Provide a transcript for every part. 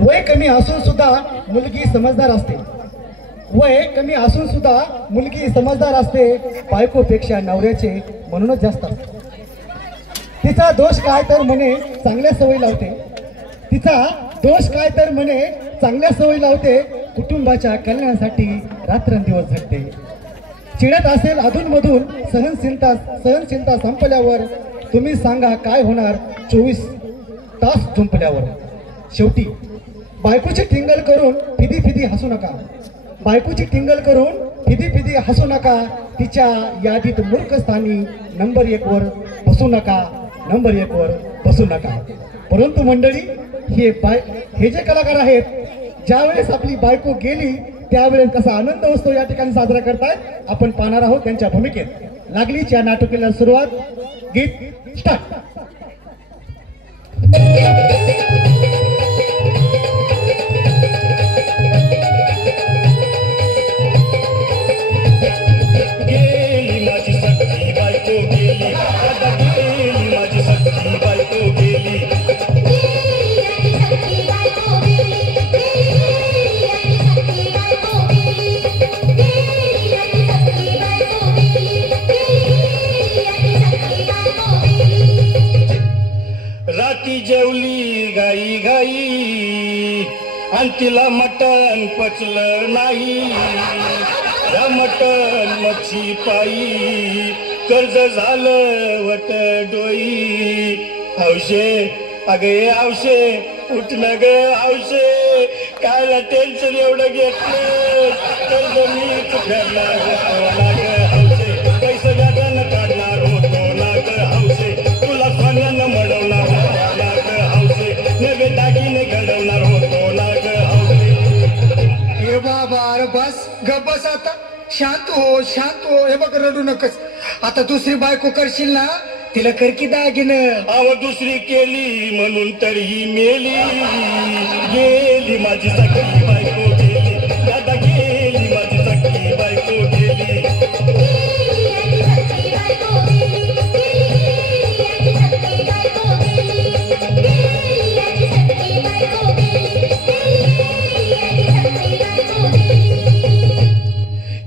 वय कमी असून सुद्धा मुलगी समजदार असते. वय कमी असून सुद्धा मुलगी समजदार असते. बायकोपेक्षा नवऱ्याचे म्हणूनच जास्त असते. तिचा दोष काय तर म्हणे चांगल्या सवयी लावते. तिचा दोष काय तर म्हणे चांगल्या सवयी लावते. कुटुंबाच्या कल्याणासाठी रात्रंदिवस झटते. चिडत असेल अधूनमधून सहनशीलता संपल्यावर. तुम्ही सांगा काय होणार 24 तास झुंपल्यावर. शेवटी बायकोची टिंगल करून फिदी फिदी हसू नका. बायकोची टिंगल करून फिदी फिदी हसू नका. तिच्या यादीत मूर्ख स्थानी नंबर 1 वर बसू नका. नंबर 1 वर बसू नका. परंतु मंडळी हे जे कलाकार आहेत, ज्यावेळेस आपली बायको गेली त्यावेळेस कसा आनंद असतो या ठिकाणी साजरा करतायत आपण पाहणार आहोत त्यांच्या भूमिकेत. लागलीच या नाटकाला सुरुवात. गीत स्टार्ट. राती जेवली गाई गाई आणि तिला मटण पचलं नाही. या मटण मच्छी पायी कर्ज झालं वट डोई. हौशे अगे हौशे उठलं ग हौशे. कायला टेन्शन एवढं घेतलं. कर्ज मी फेडणार होतो ना ग हौशे. पैसे व्याजानं काढणार होतो ना ग हौशे. तुला सोन्यानं मडवणार होतो ना ग हौशे. नवे दागिने घडवणार होतो ना ग हौशे. हे बाबा अरे बस गप बस आता. शांत हो. हे बघ रडू नकस. आता दुसरी बायको करशील ना तिला कर की दागिनं. अव दुसरी केली म्हणून तर ही मेली. गेली माझी सखी बायको गेली. दादा गेली माझी सखी बायको गेली.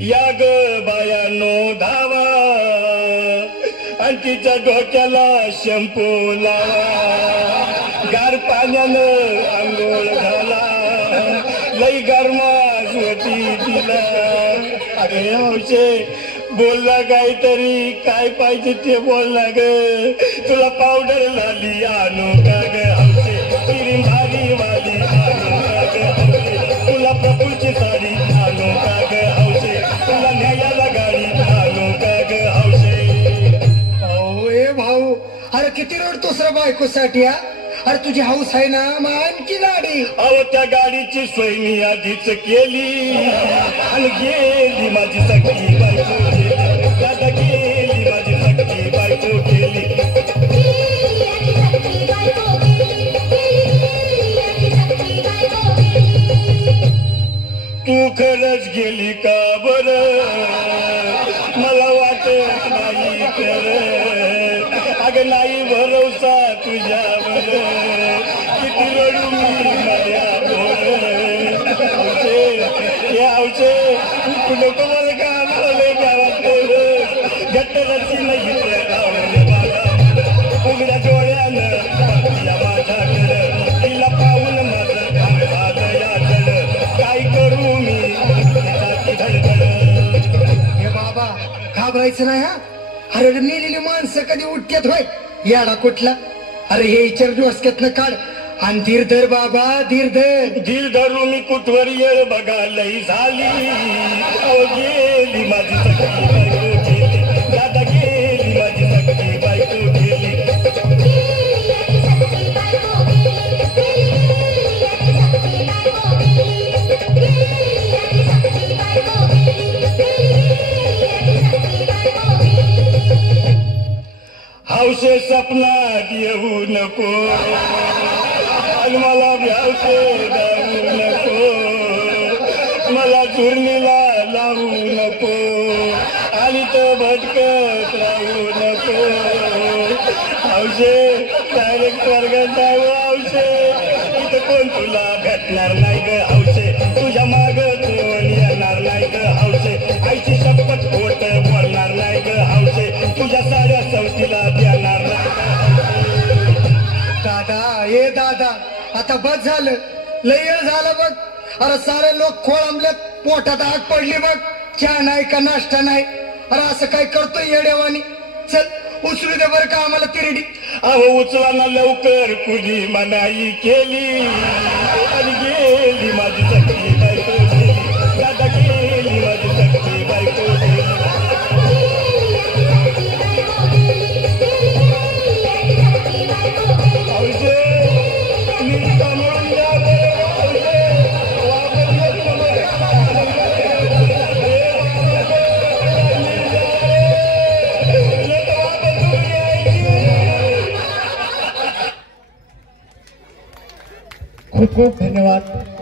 या ग बायानो धावा आणि तिच्या डोक्याला शॅम्पू लावा. गार पाण्यानं आंघोळ घाला. लई गरमास होती तिला. अरे हौशे बोलला काहीतरी. काय पाहिजे ते बोलला ग. तुला पावडर लाली आणू का ग हौशे. क्रीम भारी वाली आणू का ग हौशे. तुला प्रफुलची साडी आणू का ग हौशे. तुला न्यायाला गाडी आणू का ग हौशे. भाऊ अरे किती रडतोस रे बायकोसाठी. अरे तुझी हौस आहे ना मग आणखी गाडी. अहो त्या गाडीची सोय मी आधीच केली. आणि गेली माझी सखी बायको गेली. दादा गेली माझी सखी बायको गेली. तू खरंच गेली का बरं. मला वाटत नाही खरं. अगं नाही भरोसा तुझ्यावर. किती रडू मी माझ्यावर. हौशे तू नको मला का आम्हाला गावात घट्ट रची नाही उघड्या डोळ्यानं माझ्याकडं. तिला पाहून माझं काम झालं याचं. काय करू मी धडधड. हे बाबा घाबरायचं नाही हा. अरे नेलेली माणसं कधी उठत्यात होय याडा कुठला. अरे हे विचार डोसक्यातनं काढ आणि धीर धर बाबा धीर धर. धीर धरू मी कुठवर येळ बघा लई झाली. गेली माझी सखी बायको गेली. दादा गेली माझी सखी बायको गेली. हौशे सपनात येऊ नको. आणि मला भ्यावशे जाऊ नको. मला चुरणीला लावू नको. आणि तो भटकत राहू नको. हौशे डायरेक्ट वर्गात जाऊ. हौशे इथं पण तुला भेटणार नाही ग हौसे तुझ्या माग कोण येणार नाही ग हौसे आईची शपथ खोट बोलणार नाही ग हौसे तुझ्या साऱ्या संगतीला देणार नाही ग. दादा ए दादा आता बस झालं लय वेळ झाला बघ. अरे सारे लोक खोळंबल्यात पोटात आग पडली बघ. चहा नाही का नाश्ता नाही. अरे असं काय करतोय येडेवानी. चल उचलू दे बरं का आम्हाला तिरडी. अहो उचला ना लवकर कुणी मनाई केली आणि गेली माझी सखी बायको गेली दादा गेली माझी सखी बायको गेली. हौसे नीट म्हणून या बरं हौसे वापरलं खूप खूप धन्यवाद.